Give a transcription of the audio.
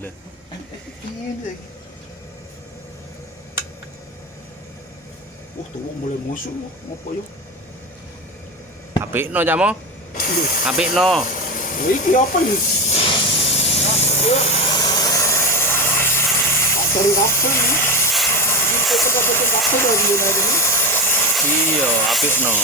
Lho, Ini. Wah, tuh mulai musuh. Ngopo yo? apikno Cak Mo. Apikno. Iki apa nih? Dari kapal nih. Ini kita dapat kapal dari mana ini? Iya, apikno.